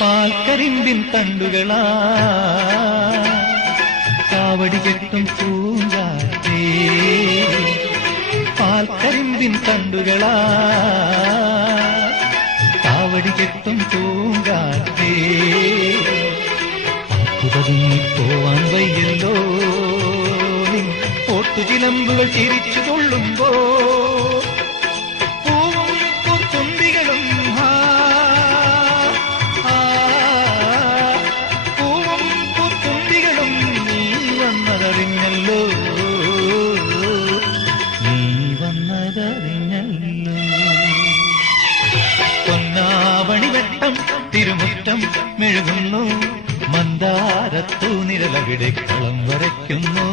പാൽക്കരിമ്പിൻ തണ്ടുകളാ കാവടി കെട്ടും പൂങ്കാറ്റേ, പാൽക്കരിമ്പിൻ തണ്ടുകളാ കാവടി കെട്ടും പൂങ്കാറ്റേ. പതുങ്ങിപ്പോവാൻ വയ്യല്ലോ നിൻ ഓട്ടുചിലമ്പുകൾ ചിരിച്ചു കൊള്ളുമ്പോ, പൂവും പൂത്തുമ്പികളും പൂവും പൂത്തുമ്പികളും നീ വന്നതറിഞ്ഞല്ലോ, നീ വന്നതറിഞ്ഞല്ലോ. പൊന്നാവണിവെട്ടം തിരുമുറ്റം മെഴുകുന്നു, മന്ദാരത്തൂ നിഴലവിടെ കളം വരയ്ക്കുന്നു.